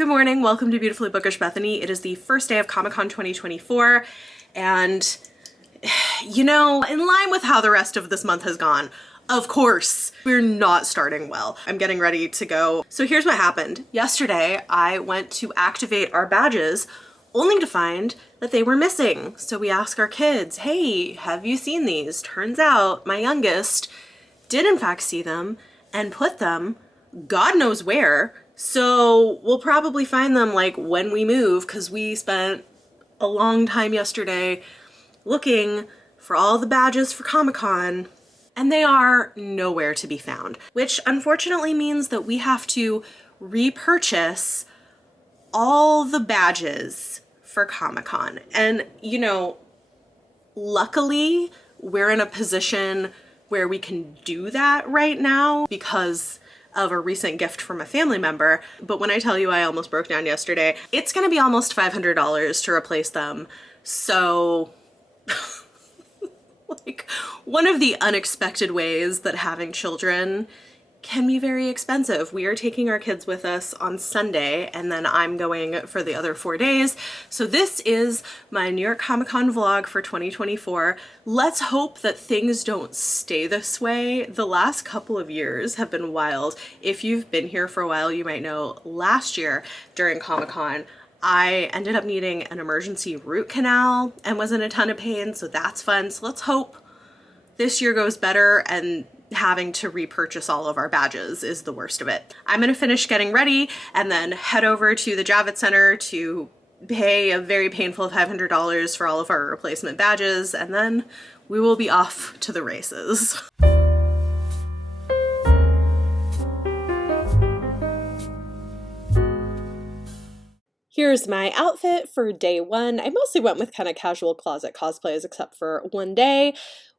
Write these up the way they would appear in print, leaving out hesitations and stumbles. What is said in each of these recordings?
Good morning, welcome to Beautifully Bookish Bethany. It is the first day of Comic-Con 2024, and you know, in line with how the rest of this month has gone, of course, we're not starting well. I'm getting ready to go. So here's what happened. Yesterday, I went to activate our badges only to find that they were missing. So we asked our kids, hey, have you seen these? Turns out my youngest did in fact see them and put them God knows where. So we'll probably find them like when we move, because we spent a long time yesterday looking for all the badges for Comic-Con and they are nowhere to be found, which unfortunately means that we have to repurchase all the badges for Comic-Con. And you know, luckily we're in a position where we can do that right now because of a recent gift from a family member. But when I tell you I almost broke down yesterday, it's gonna be almost $500 to replace them. So like, one of the unexpected ways that having children can be very expensive. We are taking our kids with us on Sunday, and then I'm going for the other 4 days. So this is my New York Comic-Con vlog for 2024. Let's hope that things don't stay this way. The last couple of years have been wild. If you've been here for a while, you might know last year during Comic-Con, I ended up needing an emergency root canal and was in a ton of pain, so that's fun. So let's hope this year goes better and having to repurchase all of our badges is the worst of it. I'm gonna finish getting ready and then head over to the Javits Center to pay a very painful $500 for all of our replacement badges, and then we will be off to the races. Here's my outfit for day one. I mostly went with kind of casual closet cosplays except for one day.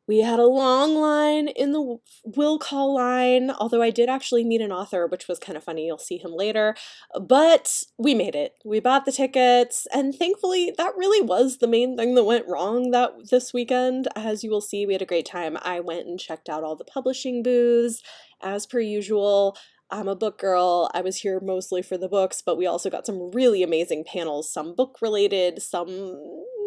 We had a long line in the will call line, although I did actually meet an author, which was kind of funny. You'll see him later, but we made it. We bought the tickets, and thankfully that really was the main thing that went wrong this weekend. As you will see, we had a great time. I went and checked out all the publishing booths as per usual. I'm a book girl. I was here mostly for the books, but we also got some really amazing panels, some book related, some,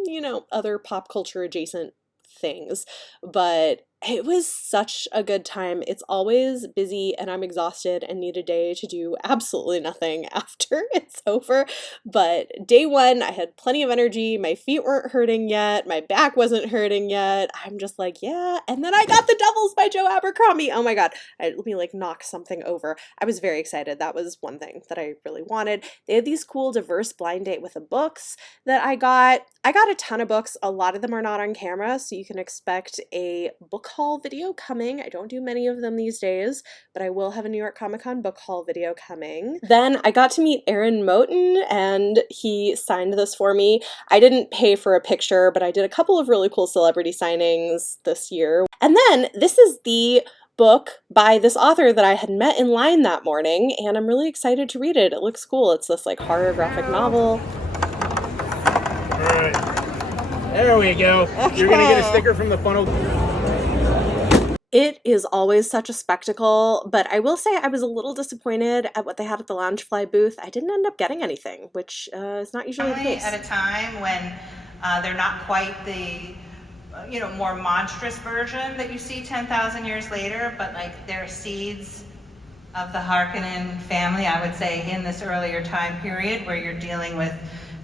you know, other pop culture adjacent things, but it was such a good time. It's always busy and I'm exhausted and need a day to do absolutely nothing after it's over. But day one, I had plenty of energy. My feet weren't hurting yet. My back wasn't hurting yet. I'm just like, yeah. And then I got The Devils by Joe Abercrombie. Oh my God. Let me like knock something over. I was very excited. That was one thing that I really wanted. They had these cool diverse blind date with the books that I got. I got a ton of books. A lot of them are not on camera, so you can expect a book haul video coming. I don't do many of them these days, but I will have a New York Comic-Con book haul video coming. Then I got to meet Aaron Moten, and he signed this for me. I didn't pay for a picture, but I did a couple of really cool celebrity signings this year. And then this is the book by this author that I had met in line that morning, and I'm really excited to read it. It looks cool. It's this like horror graphic novel. All right, there we go. Okay. You're gonna get a sticker from the funnel. It is always such a spectacle, but I will say I was a little disappointed at what they had at the Loungefly booth. I didn't end up getting anything, which is not usually the case. At a time when they're not quite the more monstrous version that you see 10,000 years later, but like they're seeds of the Harkonnen family, I would say, in this earlier time period where you're dealing with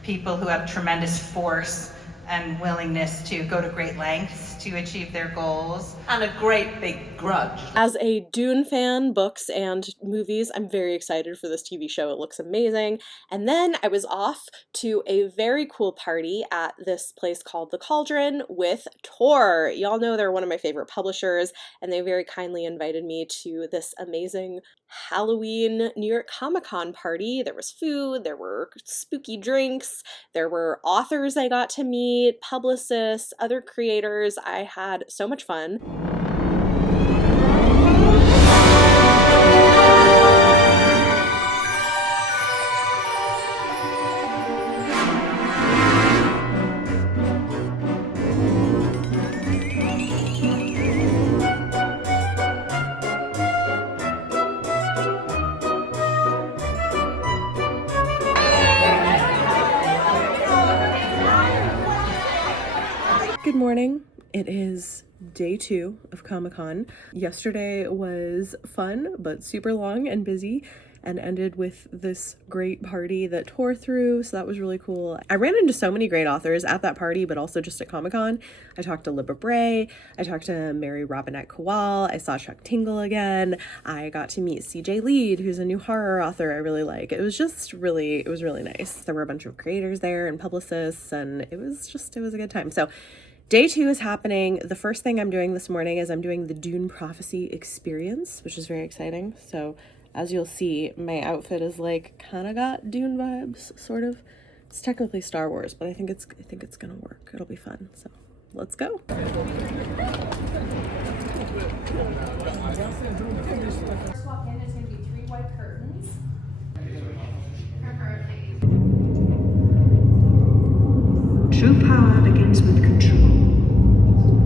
people who have tremendous force and willingness to go to great lengths to achieve their goals, and a great big grudge. As a Dune fan, books and movies, I'm very excited for this TV show. It looks amazing. And then I was off to a very cool party at this place called The Cauldron with Tor. Y'all know they're one of my favorite publishers, and they very kindly invited me to this amazing Halloween New York Comic-Con party. There was food, there were spooky drinks, there were authors I got to meet, publicists, other creators. I had so much fun. morning. It is day 2 of Comic-Con. Yesterday was fun, but super long and busy, and ended with this great party that tore through, so that was really cool. I ran into so many great authors at that party, but also just at Comic-Con. I talked to Libba Bray, I talked to Mary Robinette Kowal, I saw Chuck Tingle again, I got to meet CJ Lead, who's a new horror author I really like. It was really nice. There were a bunch of creators there and publicists, and it was a good time. So day 2 is happening. The first thing I'm doing this morning is I'm doing the Dune Prophecy experience, which is very exciting. So as you'll see, my outfit is like kind of got Dune vibes, sort of. It's technically Star Wars, but I think it's gonna work. It'll be fun. So let's go. First walk in, there's going to be 3 white curtains. True power begins with control,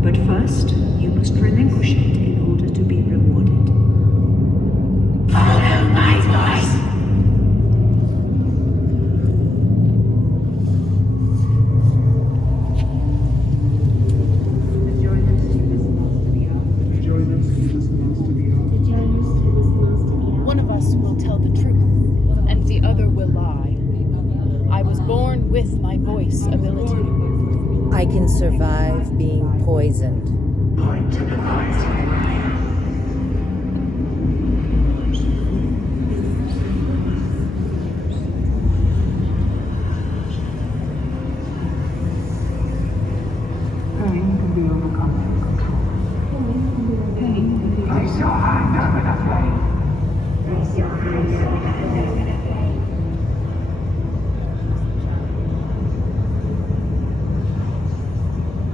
but first you must relinquish it in order to be rewarded. Follow my voice. One of us will tell the truth, and the other will lie. I was born with my voice ability. I can survive being poisoned. Point to the light. Pain can be overcome through control. Pain can be... Place your hand over the flame. Place your hand over the flame.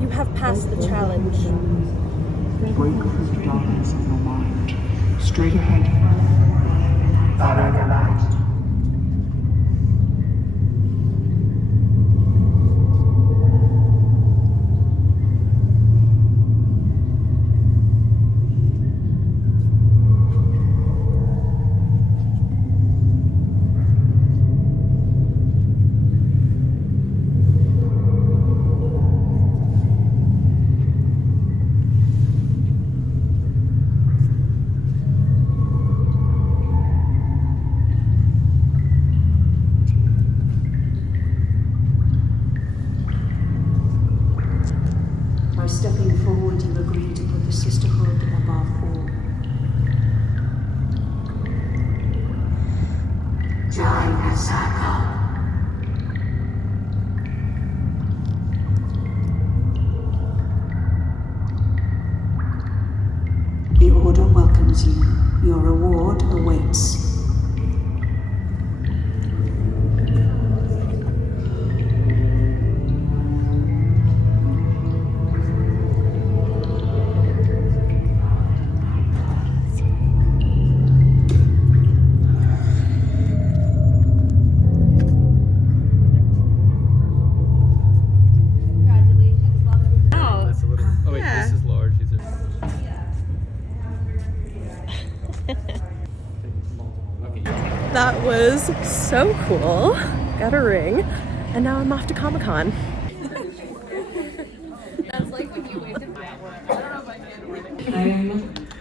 You have passed the challenge. Break through the darkness of your mind. Straight ahead. Follow the light. By stepping forward, you agree to put the sisterhood above all. Join the circle. The Order welcomes you. Your reward awaits. That was so cool. Got a ring, and now I'm off to Comic-Con. I'm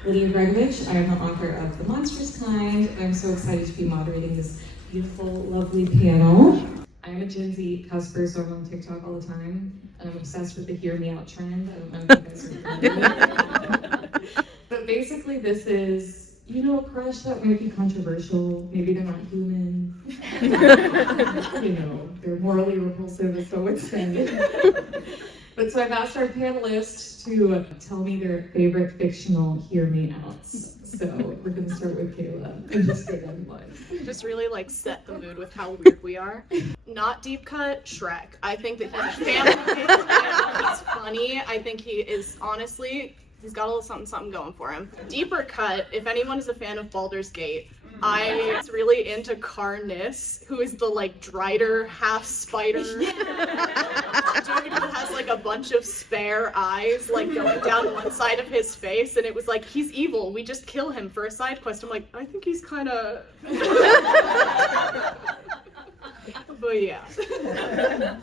Lydia Gregovich. I am the author of The Monstrous Kind. I'm so excited to be moderating this beautiful, lovely panel. I'm a Gen Z cosplayer, so I'm on TikTok all the time. And I'm obsessed with the Hear Me Out trend. I don't know if you guys are familiar. But basically this is, you know, a crush that might be controversial. Maybe they're not human. You know, they're morally repulsive, as some would say. But so I've asked our panelists to tell me their favorite fictional Hear Me Outs. So we're gonna start with Kayla and just go down the line. Just really like set the mood with how weird we are. Not deep cut, Shrek. I think that he's family, he's funny. I think he is honestly, he's got a little something going for him. Deeper cut, if anyone is a fan of Baldur's Gate, I was really into Karniss, who is the like Drider half spider dude who has like a bunch of spare eyes like going down one side of his face, and it was like, he's evil, we just kill him for a side quest. I'm like, I think he's kind of But yeah.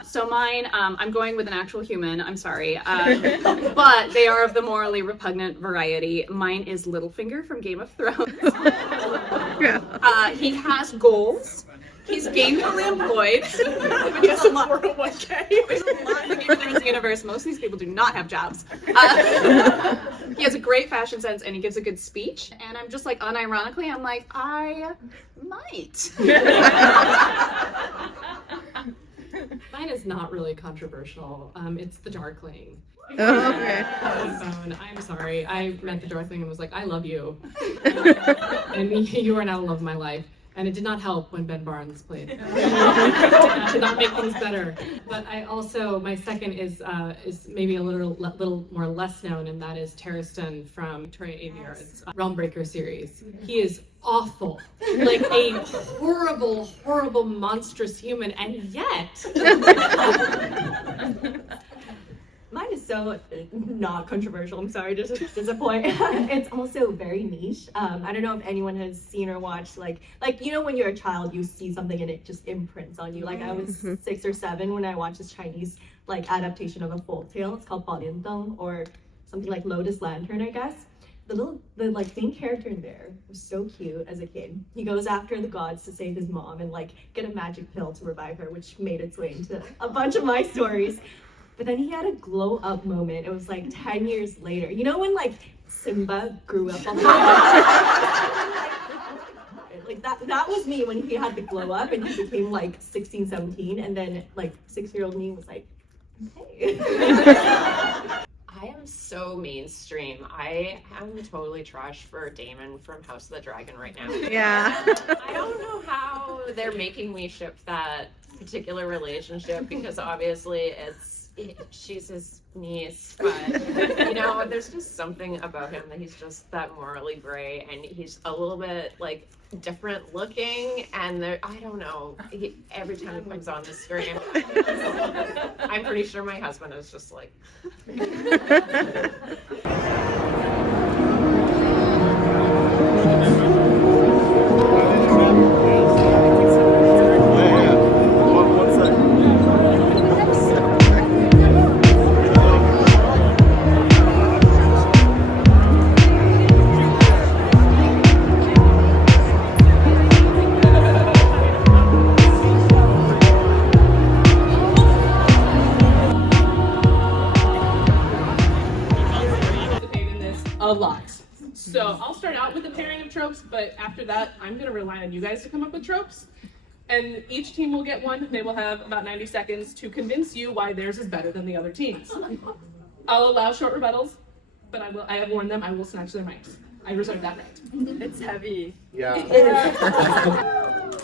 So mine, I'm going with an actual human. I'm sorry. But they are of the morally repugnant variety. Mine is Littlefinger from Game of Thrones. He has goals. He's gainfully employed. He has a 401k. There's a lot in the Game of Thrones universe. Most of these people do not have jobs. He has a great fashion sense and he gives a good speech. And I'm just like, unironically, I'm like, I might. Mine is not really controversial. It's the Darkling. Oh, okay. I'm sorry. I met the Darkling and was like, I love you. And you are now the love of my life. And it did not help when Ben Barnes played. It did not make things better. But I also, my second is maybe a little more less known, and that is Terriston from Troy Aveyard's Realmbreaker series. He is awful, like a horrible, horrible, monstrous human, and yet. Mine is so not controversial. I'm sorry to disappoint. It's also very niche. I don't know if anyone has seen or watched like you know when you're a child you see something and it just imprints on you. Like I was 6 or 7 when I watched this Chinese like adaptation of a folktale. It's called Bao Lian Deng or something like Lotus Lantern, I guess. The like main character in there was so cute as a kid. He goes after the gods to save his mom and like get a magic pill to revive her, which made its way into a bunch of my stories. But then he had a glow up moment. It was like 10 years later. You know when like Simba grew up on the like that was me when he had the glow up and he became like 16, 17 and then like 6-year-old me was like, hey. I am so mainstream. I am totally trash for Damon from House of the Dragon right now. Yeah. I don't know how they're making me ship that particular relationship because obviously she's his niece, but you know, there's just something about him that he's just that morally gray and he's a little bit like different looking and I don't know, every time he comes on the screen I'm pretty sure my husband is just like a lot. So I'll start out with the pairing of tropes, but after that, I'm going to rely on you guys to come up with tropes. And each team will get one. They will have about 90 seconds to convince you why theirs is better than the other team's. I'll allow short rebuttals, but I have warned them I will snatch their mics. I reserve that right. It's heavy. Yeah.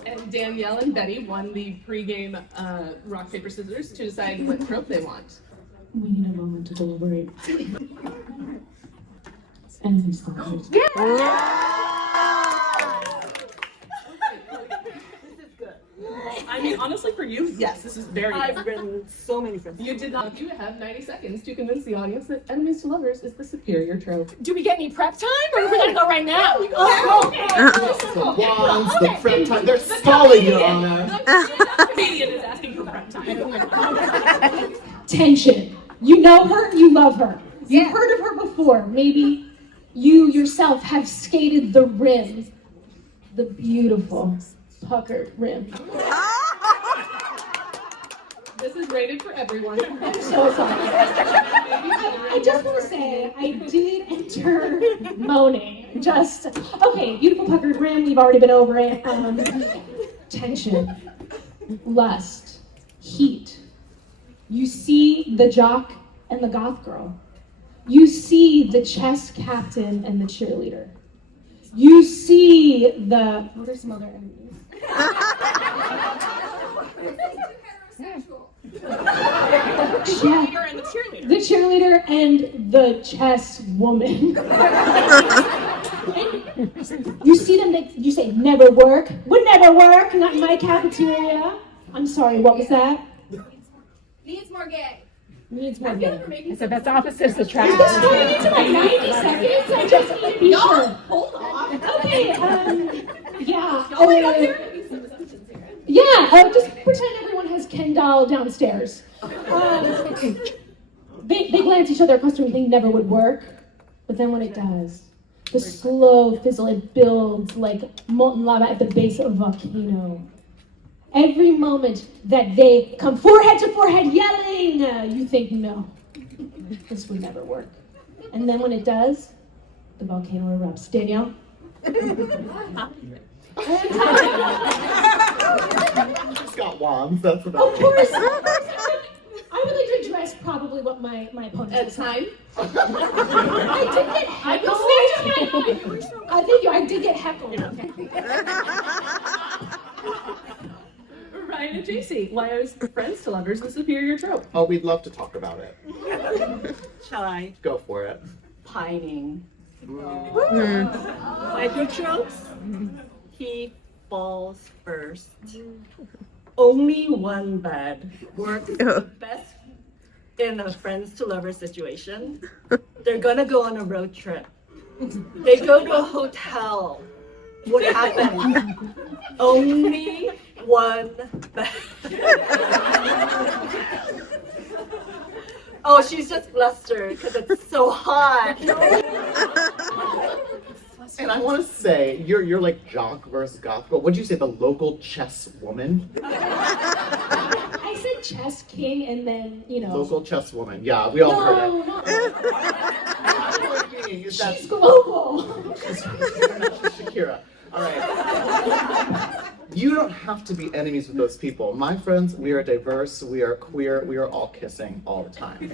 And Danielle and Betty won the pre-game rock, paper, scissors to decide what trope they want. We need a moment to deliberate. And we start. I mean, honestly, for you, yes, this is very good. I've written so many friends. You did not. You have 90 seconds to convince the audience that enemies to lovers is the superior trope. Do we get any prep time, or are we gonna go right now? The wands, the prep time, they're stalling, Your Honor. The comedian is asking for prep time. Tension. You know her, you love her. You've heard of her before. Maybe you yourself have skated the rim. The beautiful puckered rim. This is rated for everyone. I'm so sorry. I just want to say, I did enter Monet. Just, okay, beautiful puckered rim, we've already been over it. Tension, lust, heat. You see the jock and the goth girl. You see the chess captain and the cheerleader. You see the, oh, there's some other enemies. Cheerleader and the cheerleader. The cheerleader and the chess woman. You see them, you say, never work. Would never work, not in my cafeteria. I'm sorry, what was that? Needs more gay. Needs more gay. I said that's opposite to trash. Just going into my 90 seconds, I just need to be sure. Hold on. Okay, yeah. Oh my God, Yeah, just pretend everything Ken doll downstairs. They glance each other across the room, they never would work. But then when it does, the slow fizzle, it builds like molten lava at the base of a volcano. Every moment that they come forehead to forehead yelling, you think, no, this would never work. And then when it does, the volcano erupts. Danielle? She's got wands, that's what Of course. I would like to address probably what my opponent At time. I did get heckled. Thank you. I did get heckled. Ryan and JC, why is friends to lovers the superior trope? Oh, we'd love to talk about it. Shall I? Go for it. Pining. Michael Tropes. He falls first. Only one bed works the best in a friends to lovers situation. They're gonna go on a road trip. They go to a hotel. What happens? Only one bed. Oh, she's just flustered because it's so hot. And I want to say, you're like jock versus goth, but what'd you say, the local chess woman? I said chess king and then, Local chess woman, yeah, we all heard it. She's global. Shakira. All right. You don't have to be enemies with those people. My friends, we are diverse, we are queer, we are all kissing all the time.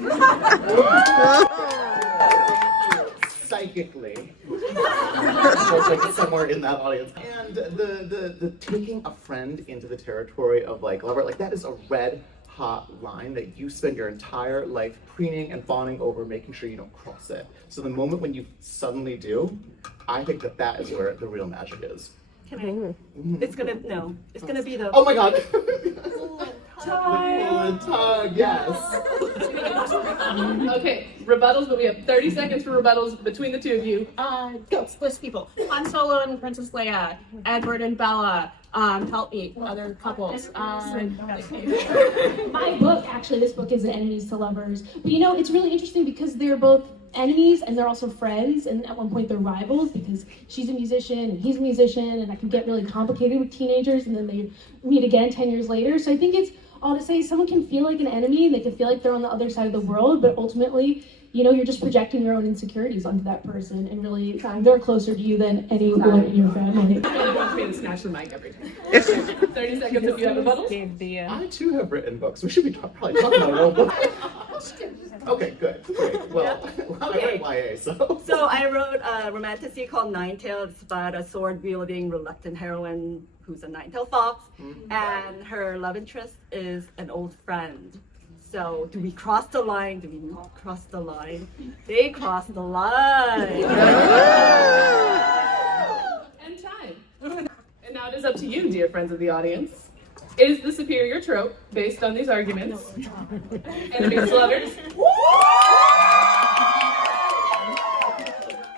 Psychically. Like somewhere in that audience. And the taking a friend into the territory of like lover, like that is a red hot line that you spend your entire life preening and fawning over, making sure you don't cross it. So the moment when you suddenly do, I think that is where the real magic is. Can I? It's gonna be the. Oh my god! Tug. Yes. Okay, rebuttals, but we have 30 seconds for rebuttals between the two of you. List people. Han Solo and Princess Leia, Edward and Bella. Help me, other couples. My book, actually, this book is Enemies to Lovers. But it's really interesting because they're both enemies and they're also friends, and at one point they're rivals because she's a musician and he's a musician, and that can get really complicated with teenagers, and then they meet again 10 years later. So I think it's all to say someone can feel like an enemy and they can feel like they're on the other side of the world, but ultimately, you're just projecting your own insecurities onto that person, and really they're closer to you than anyone in your family. He wants me to snatch the mic every time. 30 seconds if you have rebuttals. I too have written books. We should be probably talking about our own book. Okay, good. Great. Well, Okay. I read YA, so. So I wrote a romantasy called Ninetail. It's about a sword-wielding, reluctant heroine who's a nine-tailed fox, and her love interest is an old friend. So do we cross the line? Do we not cross the line? They cross the line. And time. And now it is up to you, dear friends of the audience. Is the superior trope based on these arguments? Enemies to lovers?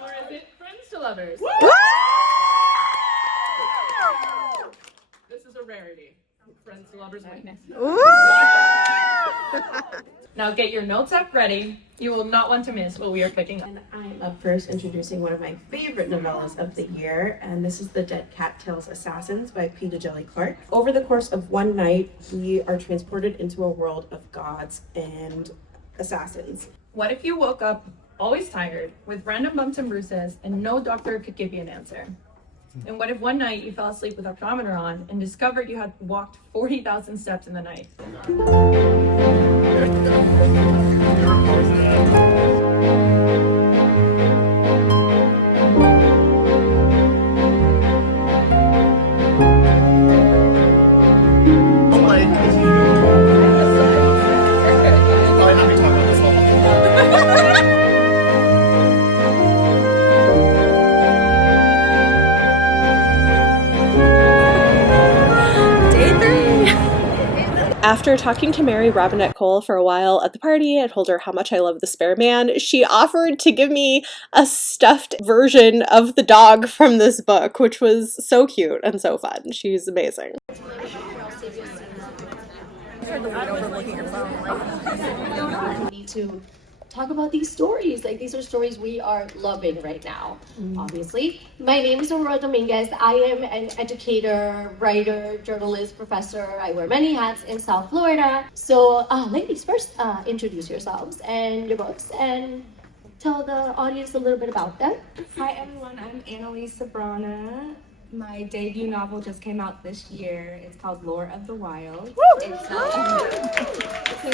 Or is it friends to lovers? This is a rarity. Friends to lovers win. Now get your notes app ready. You will not want to miss what we are picking up. And I'm up first introducing one of my favorite novellas of the year, and this is The Dead Cattails Assassins by P. Djeli Clark. Over the course of one night, we are transported into a world of gods and assassins. What if you woke up always tired, with random bumps and bruises, and no doctor could give you an answer? And what if one night you fell asleep with a chronometer on and discovered you had walked 40,000 steps in the night? After talking to Mary Robinette Cole for a while at the party, I told her how much I love the Spare Man. She offered to give me a stuffed version of the dog from this book, which was so cute and so fun. She's amazing. tried to lean over looking at your phone. We need to talk about these stories. Like, these are stories we are loving right now, obviously. My name is Aurora Dominguez. I am an educator, writer, journalist, professor. I wear many hats in South Florida. So, ladies, first, introduce yourselves and your books and tell the audience a little bit about them. Hi everyone, I'm Annalise Sabrana. My debut novel just came out this year. It's called Lore of the Wild. It's a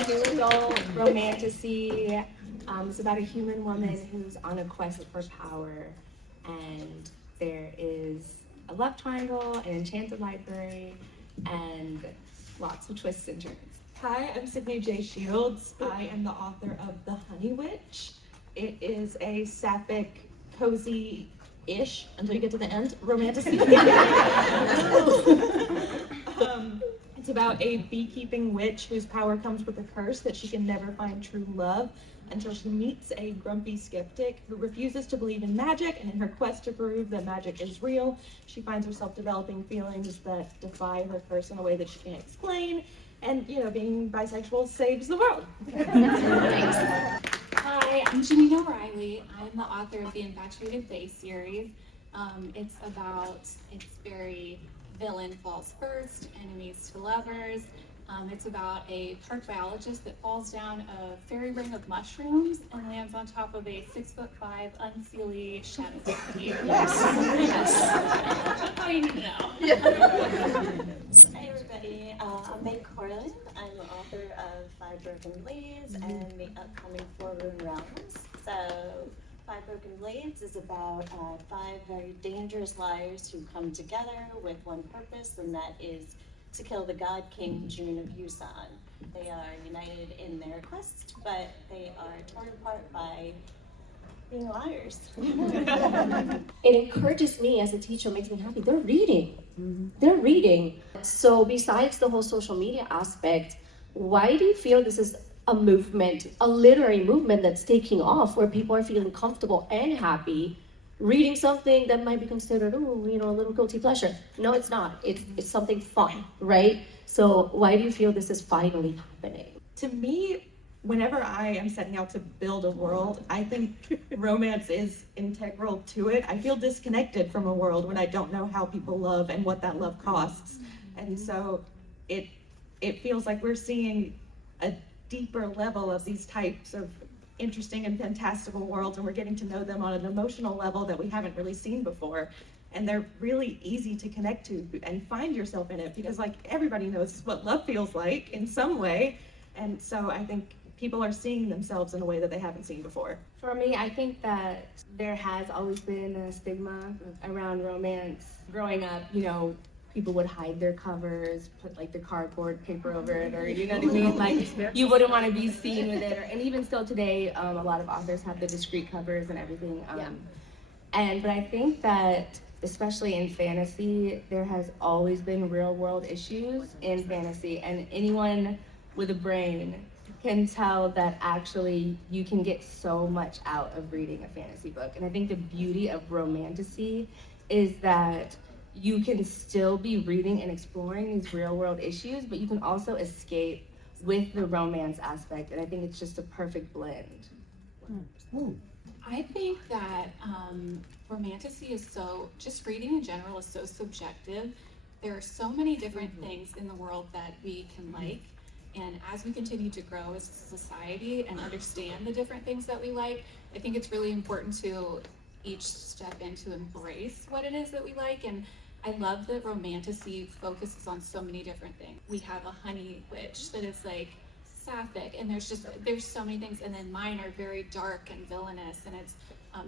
young adult romantasy. It's about a human woman who's on a quest for power, and there is a love triangle, an enchanted library, and lots of twists and turns. Hi, I'm Sydney J. Shields. I am the author of The Honey Witch. It is a sapphic, cozy-ish, until you get to the end, romantasy. It's about a beekeeping witch whose power comes with a curse that she can never find true love until she meets a grumpy skeptic who refuses to believe in magic, and in her quest to prove that magic is real, she finds herself developing feelings that defy her curse in a way that she can't explain, and, you know, being bisexual saves the world. Hi, I'm Janina Riley. I'm the author of the Infatuated Fae series. It's very villain falls first, enemies to lovers. It's about a park biologist that falls down a fairy ring of mushrooms and lands on top of a 6'5" unseelie shadow monkey. Yes. That's all you need to know. Hi everybody, I'm Meg Corlin. I'm the author of Five Broken Blades and the upcoming 4 Rune Realms. So, Five Broken Blades is about 5 very dangerous liars who come together with one purpose, and that is to kill the God King June of Yusan. They are united in their quest, but they are torn apart by being liars. It encourages me as a teacher, makes me happy. They're reading. They're reading. So besides the whole social media aspect, why do you feel this is a movement, a literary movement that's taking off, where people are feeling comfortable and happy reading something that might be considered, a little guilty pleasure? No, it's not. It's something fun, right? So why do you feel this is finally happening? To me, whenever I am setting out to build a world, I think romance is integral to it. I feel disconnected from a world when I don't know how people love and what that love costs. And so it feels like we're seeing a deeper level of these types of interesting and fantastical worlds, and we're getting to know them on an emotional level that we haven't really seen before. And they're really easy to connect to and find yourself in it, because like everybody knows what love feels like in some way. And so I think people are seeing themselves in a way that they haven't seen before. For me, I think that there has always been a stigma around romance. Growing up, people would hide their covers, put like the cardboard paper over it, or you know what I mean? Like, you wouldn't want to be seen with it. And even still today, a lot of authors have the discreet covers and everything. But I think that, especially in fantasy, there has always been real world issues in fantasy, and anyone with a brain can tell that actually you can get so much out of reading a fantasy book. And I think the beauty of romantasy is that you can still be reading and exploring these real world issues, but you can also escape with the romance aspect. And I think it's just a perfect blend. I think that romantasy is just reading in general is so subjective. There are so many different things in the world that we can like. And as we continue to grow as a society and understand the different things that we like, I think it's really important to each step in to embrace what it is that we like. And I love that romantasy focuses on so many different things. We have a honey witch that is like sapphic, and there's so many things. And then mine are very dark and villainous, and it's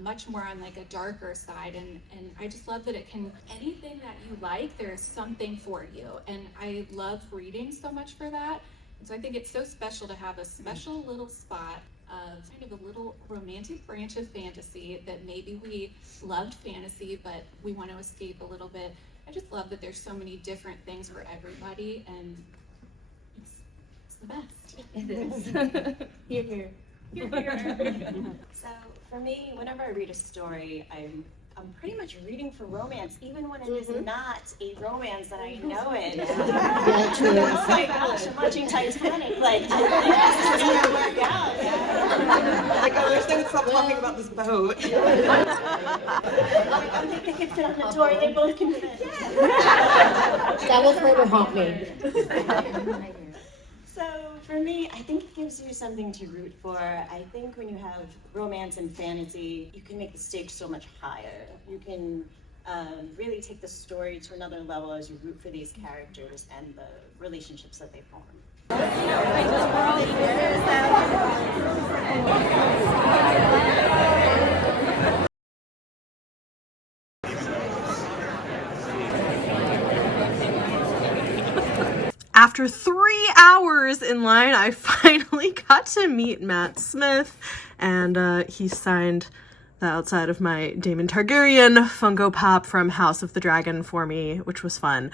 much more on like a darker side. And I just love that anything that you like, there's something for you. And I love reading so much for that. And so I think it's so special to have a special little spot of kind of a little romantic branch of fantasy that maybe we loved fantasy, but we want to escape a little bit. I just love that there's so many different things for everybody, and it's the best. It is. Here. So for me, whenever I read a story, I'm I'm pretty much reading for romance, even when it is not a romance that I know it. Oh my gosh, I'm watching Titanic. Like, I don't think this is gonna work out. Like, I wish they would stop talking about this boat. I think they can fit on the door. They both can fit. That will forever haunt me. So for me, I think it gives you something to root for. I think when you have romance and fantasy, you can make the stakes so much higher. You can really take the story to another level as you root for these characters and the relationships that they form. After 3 hours in line, I finally got to meet Matt Smith, and he signed the outside of my Daemon Targaryen Funko Pop from House of the Dragon for me, which was fun.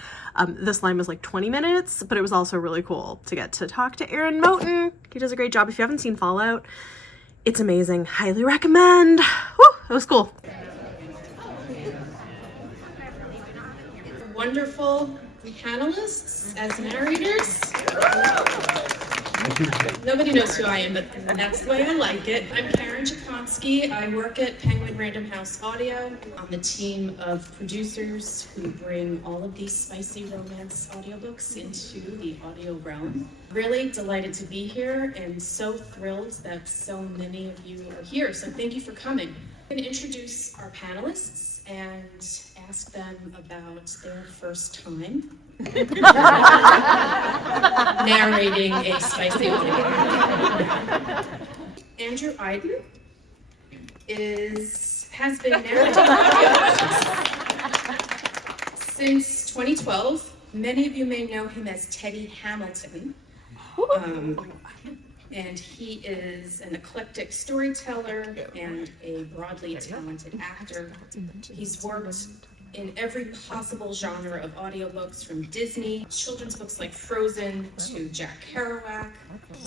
This line was like 20 minutes, but it was also really cool to get to talk to Aaron Moten. He does a great job. If you haven't seen Fallout, it's amazing. Highly recommend. Woo, that was cool. Wonderful panelists as narrators. Nobody knows who I am, but that's the way I like it. I'm Karen Chakonsky. I work at Penguin Random House Audio on the team of producers who bring all of these spicy romance audiobooks into the audio realm. Really delighted to be here and so thrilled that so many of you are here. So thank you for coming. I'm going to introduce our panelists and ask them about their first time narrating a spicy audiobook. Andrew Iden has been narrating audiobooks since 2012. Many of you may know him as Teddy Hamilton. And he is an eclectic storyteller and a broadly talented actor. He's worked in every possible genre of audiobooks, from Disney, children's books like Frozen, to Jack Kerouac.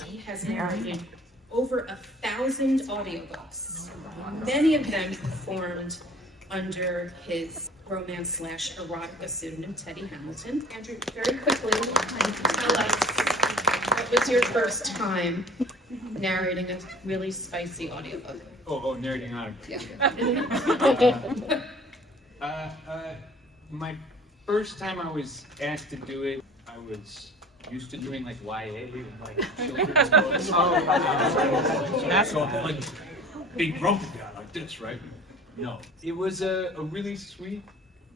He has narrated over 1,000 audiobooks, many of them performed under his romance/erotica pseudonym, Teddy Hamilton. Andrew, very quickly, tell us, what was your first time narrating a really spicy audiobook? Narrating on. Yeah. My first time I was asked to do it, I was used to doing like YA, like children's books. So like they wrote it down like this, right? No, it was a really sweet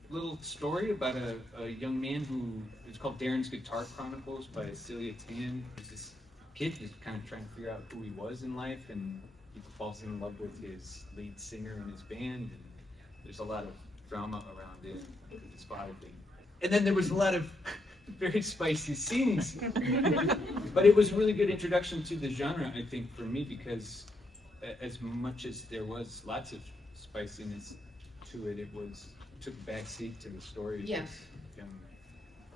little story about a young man who, it's called Darren's Guitar Chronicles by Celia Tan. He's this kid who's kind of trying to figure out who he was in life, and he falls in love with his lead singer in his band, and there's a lot of drama around it with his father being. And then there was a lot of very spicy scenes. But it was a really good introduction to the genre, I think, for me, because as much as there was lots of spiciness to it, took a back seat to the story of this young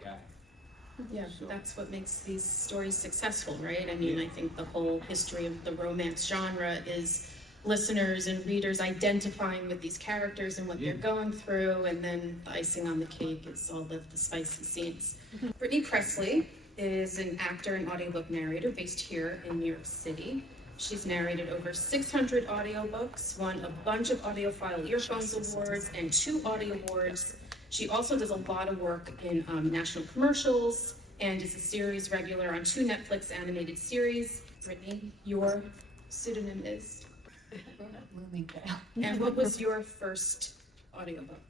guy. Yeah, that's what makes these stories successful, right? I mean, I think the whole history of the romance genre is listeners and readers identifying with these characters and what they're going through, and then the icing on the cake is all the spicy scenes. Brittany Presley is an actor and audiobook narrator based here in New York City. She's narrated over 600 audiobooks, won a bunch of Audiophile Earphones Awards and 2 Audio Awards. She also does a lot of work in national commercials and is a series regular on 2 Netflix animated series. Brittany, your pseudonym is? And what was your first audiobook?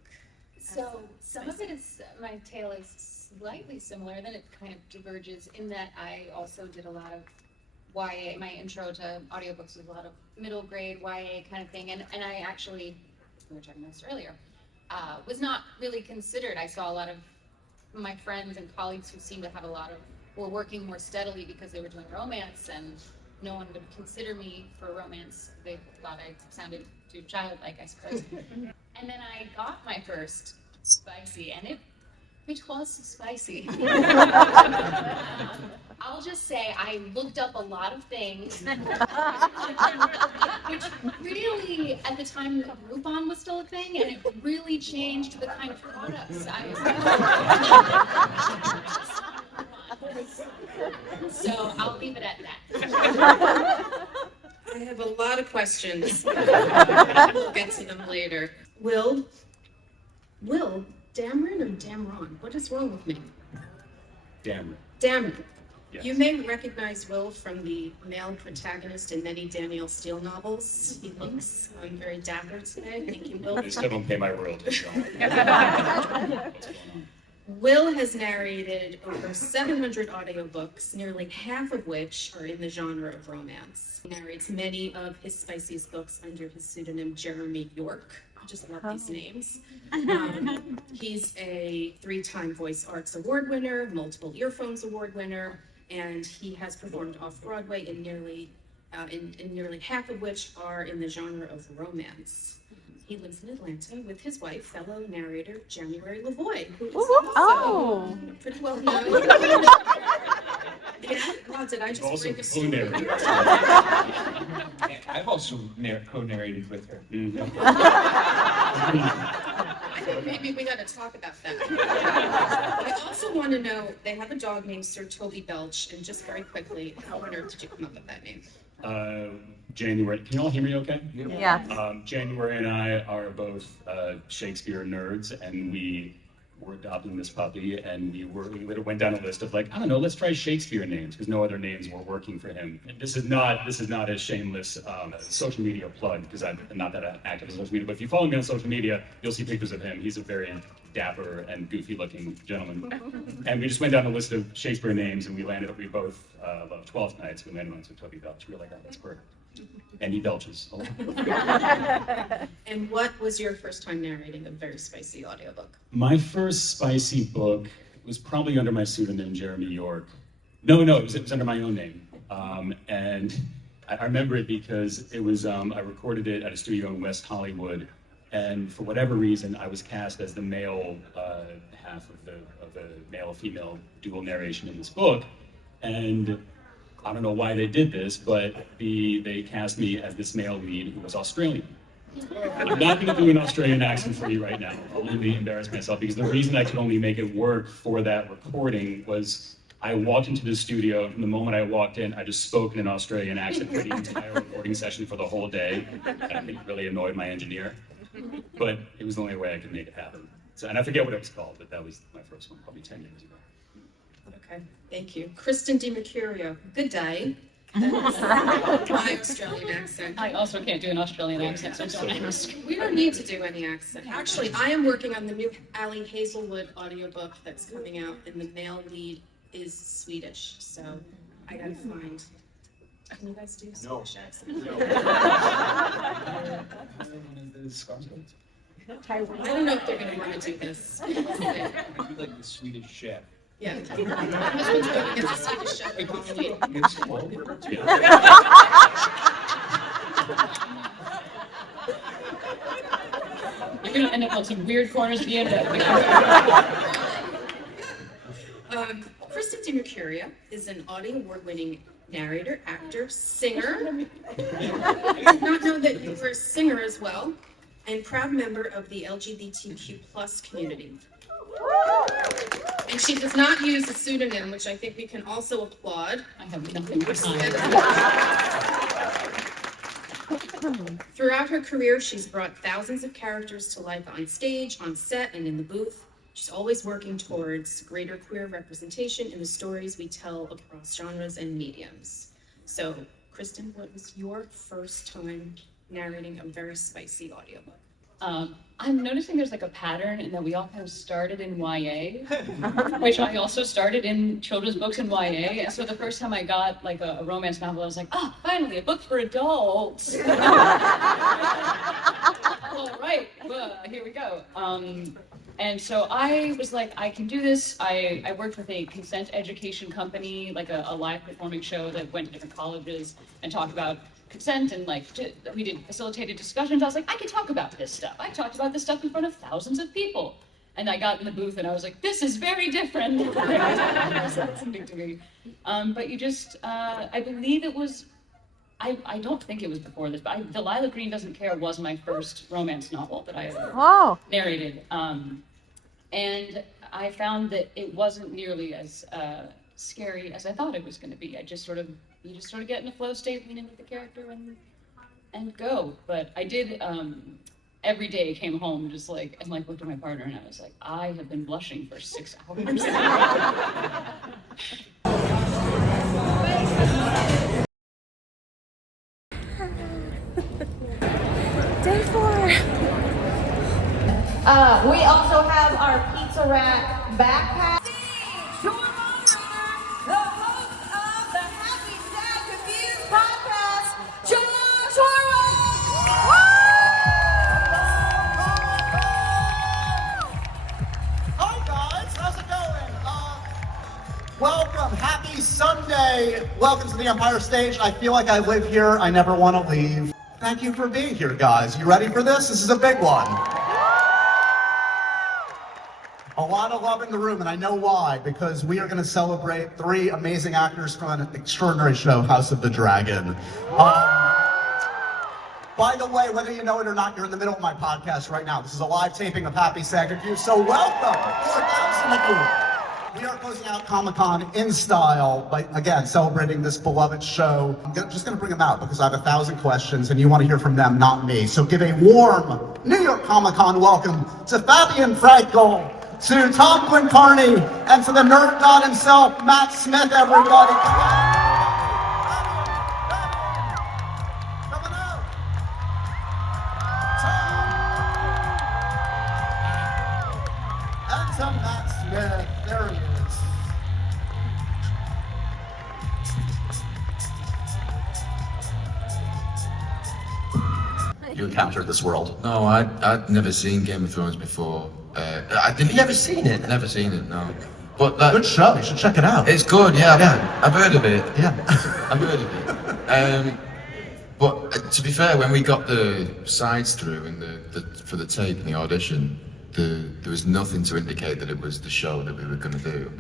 So some of it is, my tale is slightly similar, then it kind of diverges in that I also did a lot of YA. My intro to audiobooks was a lot of middle grade YA kind of thing, and I actually, we were talking about this earlier, was not really considered. I saw a lot of my friends and colleagues who seemed to have were working more steadily because they were doing romance, and no one would consider me for romance. They thought I sounded too childlike, I suppose. And then I got my first spicy, and which was spicy. I'll just say I looked up a lot of things, which really, at the time, Groupon was still a thing, and it really changed the kind of products I was. So I'll leave it at that. I have a lot of questions. We'll get to them later. Will, Dameron or Dameron? What is wrong with me? Dameron. Dameron. Yes. You may recognize Will from the male protagonist in many Danielle Steele novels. He looks very dapper today. Thank you, Will. I still don't pay my royalties. Will has narrated over 700 audiobooks, nearly half of which are in the genre of romance. He narrates many of his spiciest books under his pseudonym Jeremy York. I just love these names. He's a 3-time Voice Arts Award winner, multiple Earphones Award winner, and he has performed off-Broadway in nearly half of which are in the genre of romance. He lives in Atlanta with his wife, fellow narrator January Lavoie, who is also pretty well known. Yeah, well, did I just bring this? I've also co-narrated with her. I think maybe we got to talk about that. I also want to know, they have a dog named Sir Toby Belch, and just very quickly, how on earth did you come up with that name? January, can you all hear me okay? Yeah. January and I are both Shakespeare nerds, and we were adopting this puppy, and we went down a list of like, I don't know, let's try Shakespeare names, because no other names were working for him. And this is not a shameless social media plug, because I'm not that active on social media, but if you follow me on social media, you'll see pictures of him. He's a very dapper and goofy looking gentleman. And we just went down a list of Shakespeare names, and we both love 12th Nights. We landed on Sir Toby Belch. We were like, oh, that's perfect. And he belches a lot. And what was your first time narrating a very spicy audiobook? My first spicy book was probably under my pseudonym, Jeremy York. No, it was under my own name. And I remember it because it was, I recorded it at a studio in West Hollywood. And for whatever reason, I was cast as the male half of the male-female dual narration in this book. And I don't know why they did this, but they cast me as this male lead who was Australian. I'm not going to do an Australian accent for you right now. I'll really embarrass myself, because the reason I could only make it work for that recording was I walked into the studio, and the moment I walked in, I just spoke in an Australian accent for the entire recording session for the whole day. And I think it really annoyed my engineer. But it was the only way I could make it happen. So, and I forget what it was called, but that was my first one, probably 10 years ago. Okay, thank you. Kristen DiMercurio, good day. My Australian accent. I also can't do an Australian accent, so don't ask. We don't need to do any accent. Actually, I am working on the new Ali Hazelwood audiobook that's coming out, and the male lead is Swedish, so I gotta find. Can you guys do a Swedish accent? I don't know if they're gonna want to do this. I do like the Swedish chef. Yeah. This one's going against the Swedish chef with Molly. You're gonna end up on some weird corners at the end of it. Kristen DiMercurio is an Audie Award-winning narrator, actor, singer. I did not know that you were a singer as well, and proud member of the LGBTQ+ community. And she does not use a pseudonym, which I think we can also applaud. I have nothing to say. Throughout her career, she's brought thousands of characters to life on stage, on set, and in the booth. She's always working towards greater queer representation in the stories we tell across genres and mediums. So, Kristen, what was your first time narrating a very spicy audiobook? I'm noticing there's like a pattern in that we all kind of started in YA, which I also started in children's books in YA. And so the first time I got like a romance novel, I was like, oh, finally, a book for adults. All right, here we go. And so I was like, I can do this. I worked with a consent education company, like a live performing show that went to different colleges and talked about consent, and like we did facilitated discussions. I was like, I can talk about this stuff. I talked about this stuff in front of thousands of people. And I got in the booth and I was like, this is very different. Something to me. But you just, I believe it was, I don't think it was before this, but Delilah Green Doesn't Care was my first romance novel that I ever narrated. And I found that it wasn't nearly as scary as I thought it was going to be. You just sort of get in a flow state, lean into the character and go. But I did, every day came home just like, and like looked at my partner and I was like, I have been blushing for 6 hours. Day 4. We also have our pizza rack backpack. The host of the Happy, Sad, Confused podcast, Josh Hi guys, how's it going? Welcome, happy Sunday. Welcome to the Empire Stage. I feel like I live here, I never want to leave. Thank you for being here, guys. You ready for this? This is a big one. A lot of love in the room, and I know why, because we are going to celebrate 3 amazing actors from an extraordinary show, House of the Dragon. By the way, whether you know it or not, you're in the middle of my podcast right now. This is a live taping of Happy, Sad, Confused, so welcome. We are closing out Comic-Con in style by, again, celebrating this beloved show. I'm just going to bring them out because I have 1,000 questions and you want to hear from them, not me. So give a warm New York Comic-Con welcome to Fabian Frankel, to Tom Quinn Carney, and to the nerd god himself, Matt Smith, everybody. Come on. Coming out. And to Matt Smith. There he is. You encountered this world. No, I'd never seen Game of Thrones before. I didn't. Never seen it? Never seen it, no. But good show, you should check it out. It's good, yeah. I've heard of it. Yeah. I've heard of it. But to be fair, when we got the sides through and for the tape and the audition, there was nothing to indicate that it was the show that we were going to do.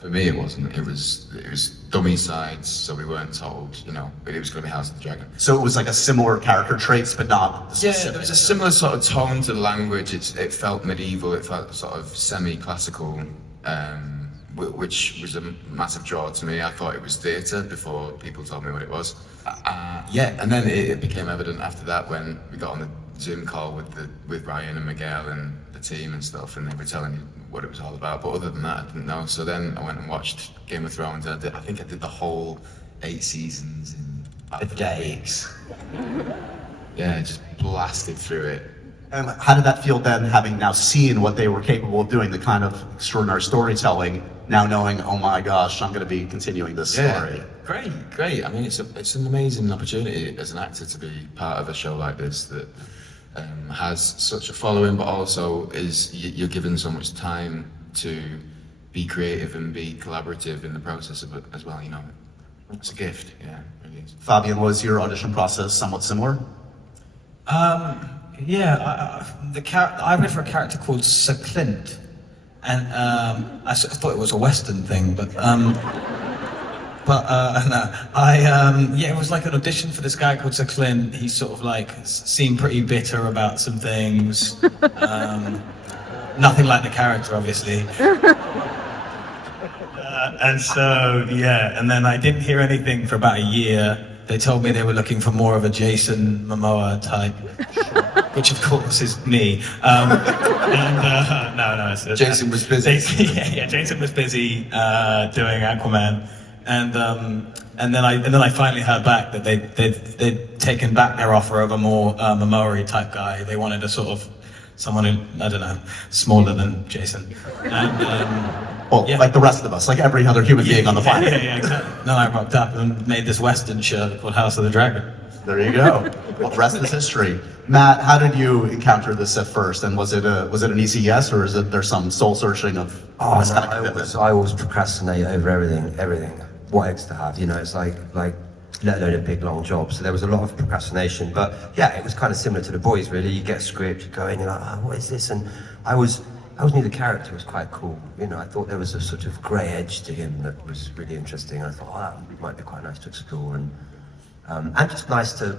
For me, it wasn't. It was dummy sides, so we weren't told, but it was going to be House of the Dragon. So it was like a similar character traits, but not specific. Yeah, there was a similar sort of tone to the language. It felt medieval. It felt sort of semi-classical, which was a massive draw to me. I thought it was theatre before people told me what it was. And then it became evident after that when we got on the Zoom call with Ryan and Miguel and the team and stuff, and they were telling me what it was all about. But other than that, I didn't know. So then I went and watched Game of Thrones. And I think I did the whole 8 seasons in 5 days. Yeah, just blasted through it. And how did that feel then, having now seen what they were capable of doing, the kind of extraordinary storytelling, now knowing, oh my gosh, I'm going to be continuing this story? Great. I mean, it's an amazing opportunity as an actor to be part of a show like this that has such a following, but also you're given so much time to be creative and be collaborative in the process of it as well. It's a gift. Yeah, it really is. Fabian, was your audition process somewhat similar? Yeah, I went for a character called Sir Clint, and I sort of thought it was a Western thing, but it was like an audition for this guy called Sir Clint. He sort of like seemed pretty bitter about some things. Nothing like the character, obviously. And then I didn't hear anything for about a year. They told me they were looking for more of a Jason Momoa type, which of course is me. Jason was busy. Jason was busy doing Aquaman, and then I finally heard back that they'd taken back their offer of a more Momoa type guy. They wanted a sort of someone who, I don't know, smaller than Jason. Like the rest of us, like every other human being on the planet. Yeah, exactly. Then I rocked up and made this Western shirt called House of the Dragon. There you go. Well, the rest is history. Matt, how did you encounter this at first? And was it an easy yes, or is there some soul searching of this kind of commitment? I always procrastinate over everything. What else to have? It's like let alone a big long job. So there was a lot of procrastination. But yeah, it was kind of similar to The Boys, really. You get a script, you go in, you're like, what is this? And I was always knew the character was quite cool. You know, I thought there was a sort of grey edge to him that was really interesting. I thought, oh, that might be quite nice to explore, and just nice to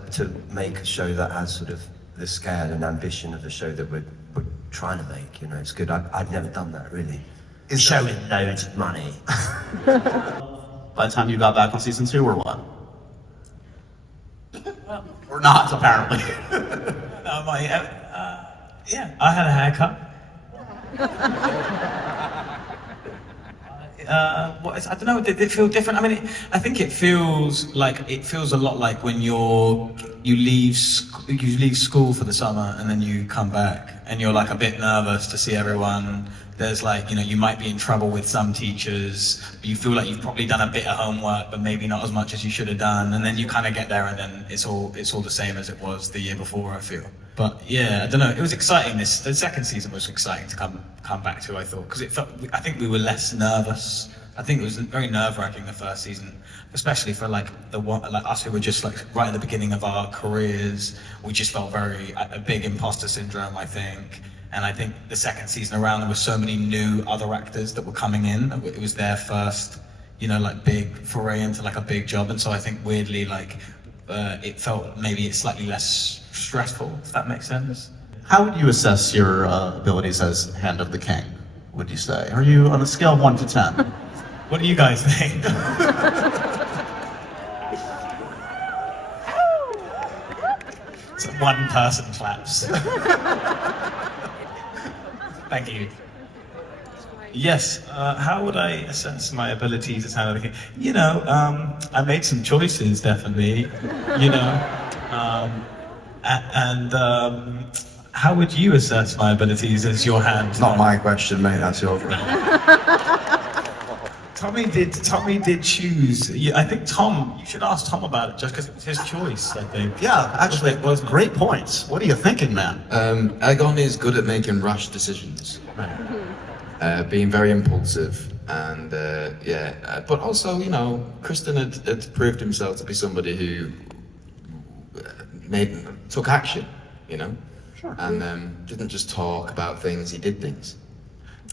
make a show that has sort of the scale and ambition of the show that we're trying to make. You know, it's good. I'd never done that really. Showing loads of money. By the time you got back on season 2, or what? Or not, apparently. Yeah, I had a haircut. I don't know. Did it feel different? I mean, I think it feels a lot like when you leave school for the summer and then you come back and you're like a bit nervous to see everyone. There's like, you know, you might be in trouble with some teachers, but you feel like you've probably done a bit of homework, but maybe not as much as you should have done. And then you kind of get there and then it's all the same as it was the year before, I feel. But yeah, I don't know. It was exciting. The second season was exciting to come back to, I thought, because I think we were less nervous. I think it was very nerve-wracking the first season, especially for like us who were just like right at the beginning of our careers. We just felt a big imposter syndrome, I think. And I think the second season around, there were so many new other actors that were coming in. It was their first, you know, like big foray into like a big job. And so I think weirdly, like, it felt maybe it's slightly less stressful, if that makes sense. How would you assess your abilities as Hand of the King, would you say? Are you on a scale of 1 to 10? What do you guys think? So one person claps. Thank you. Yes, how would I assess my abilities as Hand of the King? You know, I made some choices, definitely, you know. How would you assess my abilities as your hand? It's not my question, mate, that's your question. Tommy did choose. I think you should ask Tom about it, just because it was his choice, I think. Yeah, actually, it was great points. What are you thinking, man? Aegon is good at making rash decisions. Being very impulsive, and but also, you know, Kristen had proved himself to be somebody who took action, you know, sure. And didn't just talk about things, he did things,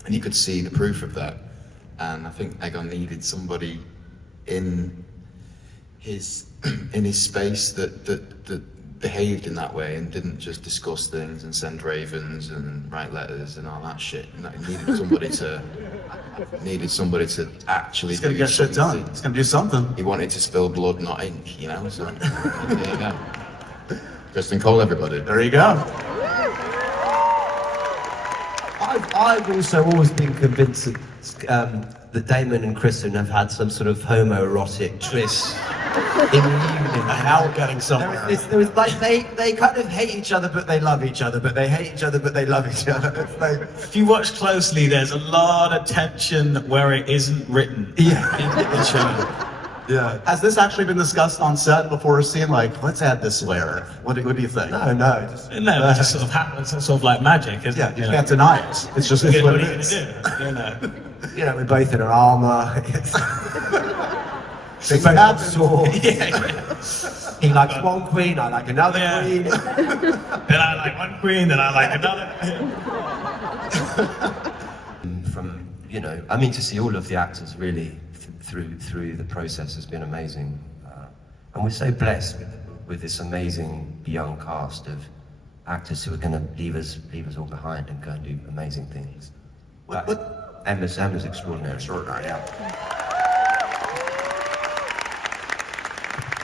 and you could see the proof of that. And I think Aegon needed somebody in his space that behaved in that way and didn't just discuss things and send ravens and write letters and all that shit. And he needed somebody to actually. He's gonna get shit done. He's gonna do something. He wanted to spill blood, not ink, you know. So there you go. Kristen Cole, everybody. There you go. I've also always been convinced that Damon and Kristen have had some sort of homoerotic tryst in union. Now we're getting somewhere. There was like they kind of hate each other, but they love each other. But they hate each other, but they love each other. It's like, if you watch closely, there's a lot of tension where it isn't written. Yeah. In the show. Yeah. Has this actually been discussed on set before a scene? Like, let's add this layer. What do you think? No. It just sort of happens. It's sort of like magic, isn't it? You can't deny it. It's just what it is. You know. You know, we're both in our armor. They both have sword. He likes one queen, I like another queen. Then I like one queen, then I like another. From, you know, I mean, to see all of the actors really through the process has been amazing. And we're so blessed with this amazing young cast of actors who are going to leave us all behind and go and do amazing things. Emma's extraordinary. Extraordinary, yeah.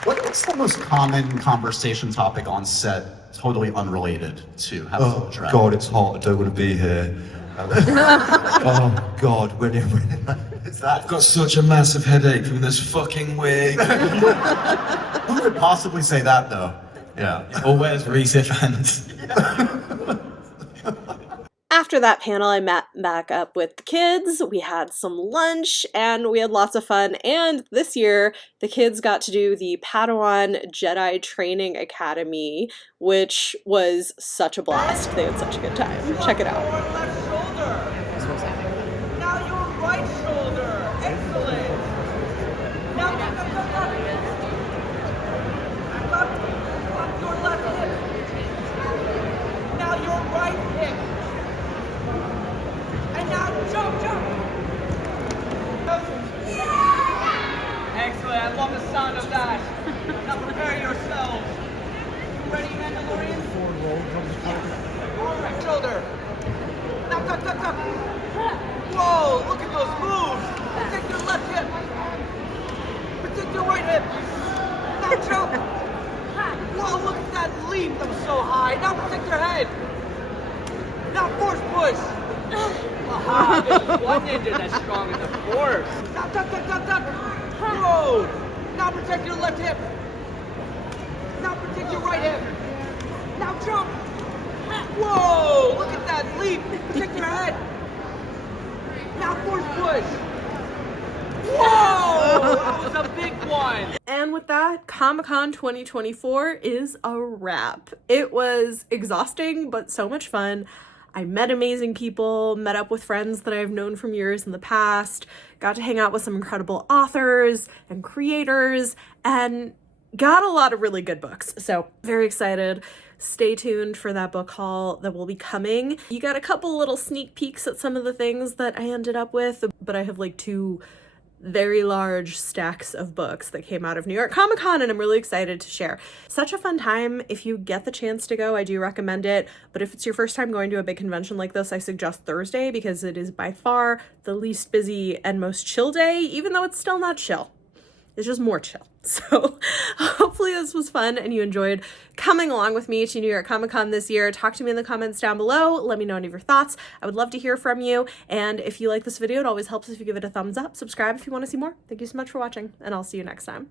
What's the most common conversation topic on set, totally unrelated to Have a Full Track? God, it's hot. I don't want to be here. Oh God, when is that? I've got such a massive headache from this fucking wig. Who could possibly say that though? Yeah. Or where's Reese Evans? After that panel, I met back up with the kids, we had some lunch, and we had lots of fun. And this year, the kids got to do the Padawan Jedi Training Academy, which was such a blast. They had such a good time. Check it out. sound of that. Now prepare yourselves. You ready, Mandalorian? All right, shoulder. Now tuck, tuck, tuck. Whoa, look at those moves. Protect your left hip. Protect your right hip. Now jump. Whoa, look at that leap. That was so high. Now protect your head. Now force push. Aha, there's one ninja that's strong in the force. Now tuck, tuck, tuck, tuck. Whoa. Now protect your left hip. Now protect your right hip. Now jump. Whoa, look at that leap. Protect your head. Now force push. Whoa, that was a big one. And with that, Comic-Con 2024 is a wrap. It was exhausting, but so much fun. I met amazing people, met up with friends that I've known from years in the past, got to hang out with some incredible authors and creators, and got a lot of really good books. So very excited. Stay tuned for that book haul that will be coming. You got a couple little sneak peeks at some of the things that I ended up with, but I have like 2 very large stacks of books that came out of New York Comic Con, and I'm really excited to share. Such a fun time. If you get the chance to go, I do recommend it. But if it's your first time going to a big convention like this, I suggest Thursday because it is by far the least busy and most chill day, even though it's still not chill. It's just more chill. So hopefully this was fun and you enjoyed coming along with me to New York Comic Con this year. Talk to me in the comments down below. Let me know any of your thoughts. I would love to hear from you. And if you like this video, it always helps if you give it a thumbs up. Subscribe if you want to see more. Thank you so much for watching, and I'll see you next time.